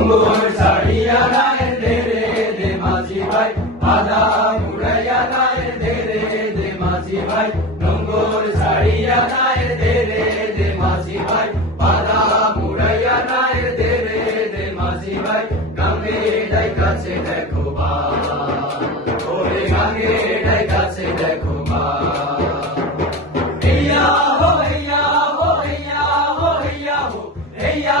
குங்குமம் சாடியானாய் தேரே தே மாசி பாய் பாதா முடையானாய் தேரே தே மாசி பாய் நொங்கோர் சாடியானாய் தேரே தே மாசி பாய் பாதா முடையானாய் தேரே தே மாசி பாய் கங்கே டை காசே டெக்கோ பா ஓரே கங்கே டை காசே டெக்கோ பா ஐயா ஹோ ஐயா ஹோ ஐயா ஹோ ஐயா ஹோ ஐயா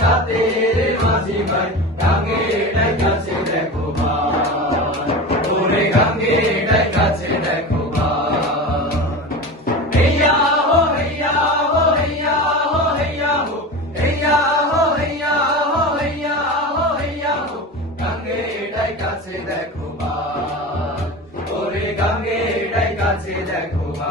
তাতে রে মাঝি ভাই গাঙ্গে এটাই কাছে দেখো ভাই ওরে এটাই কাছে দেখো কাছে দেখো বা ওরে গাঙ্গে এটাই কাছে দেখো বা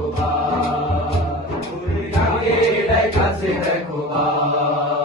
Shri Khuda.